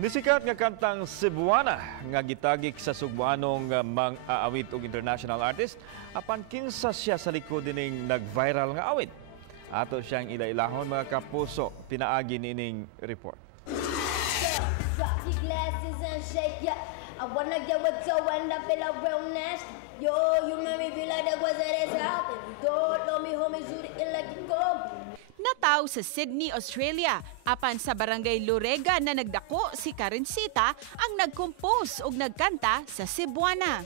Nisikat nga kantang Cebuana nga gitagik sa Sugbuanong mang-aawit og international artist apan kinsa siya sa likod dining nag-viral nga awit. Ato siyang ilailahon mga kapuso, pinaagi nining report. Nataw sa Sydney, Australia, apan sa barangay Lorega na nagdako si Karencita ang nagkompose ug nagkanta sa Cebuana.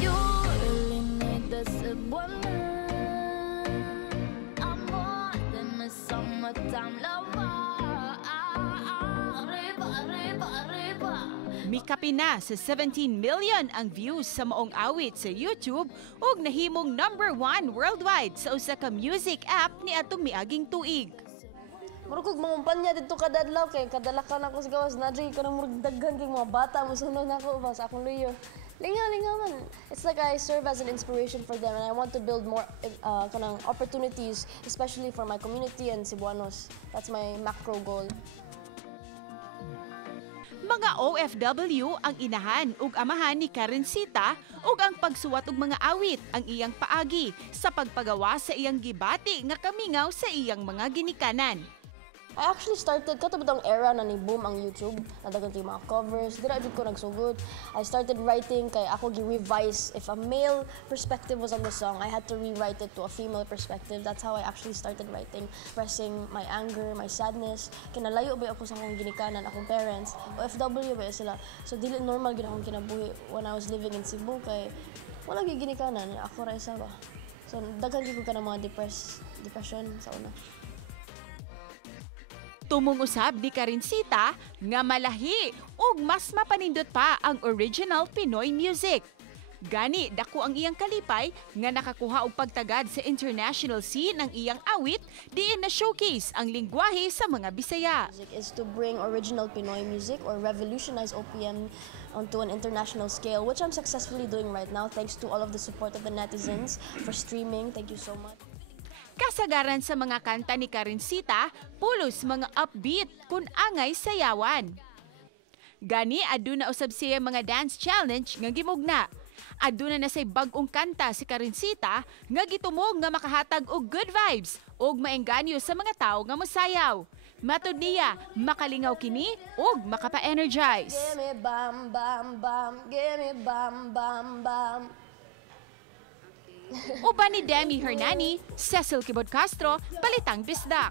You really need the Cebuana. I'm more than a summertime lover. Mikapi na sa 17 million ang views sa maong awit sa YouTube ug nahimong #1 worldwide sa usa ka music app ni atong miaging tuig. Murag kog mangumpanya dito kada adlaw kay kadalakan ako sa gawas na diri ka nang murag daghan kay mga bata mosunod nako ba sa akong luyo. Lingaw man. It's like I serve as an inspiration for them and I want to build more kanang opportunities especially for my community and Cebuanos. That's my macro goal. Mga OFW ang inahan ug amahan ni Karencita ug ang pagsuwat og mga awit ang iyang paagi sa pagpagawa sa iyang gibati nga kamingaw sa iyang mga ginikanan. I actually started, katapos ang era na ni-boom ang YouTube, nadagan ko yung mga covers, dira jud ko nagsugod. I started writing kay ako gi-revise. If a male perspective was on the song, I had to rewrite it to a female perspective. That's how I actually started writing, expressing my anger, my sadness. Kinalayo ba ako sa akong ginikanan, akong parents, OFW ba sila. So dili normal gid akong kinabuhi when I was living in Cebu kay wala gyud ginikanan, ako ra isa ba. So daghan gyud ko ka ng mga depression sa una. Tumong usab ni Karencita nga malahi ug mas mapanindot pa ang original Pinoy music. Gani dako ang iyang kalipay nga nakakuha og pagtagad sa international scene ang iyang awit diin na showcase ang lingwahe sa mga Bisaya. Music is to bring original Pinoy music or revolutionize OPM onto an international scale, which I'm successfully doing right now thanks to all of the support of the netizens for streaming. Thank you so much. Kasagaran sa mga kanta ni Karencita, pulos mga upbeat kun angay sayawan. Gani aduna usab siya mga dance challenge nga gimugna. Aduna na say bag-ong kanta si Karencita nga gitumong nga makahatag og good vibes ug maengganyo sa mga tawo nga mosayaw. Matud niya, makalingaw kini ug makapa-energize. Gimme bam bam bam, gimme bam bam bam. Uban ni Demi Hernani, Cecil Kibod Castro, Balitang Bisdak.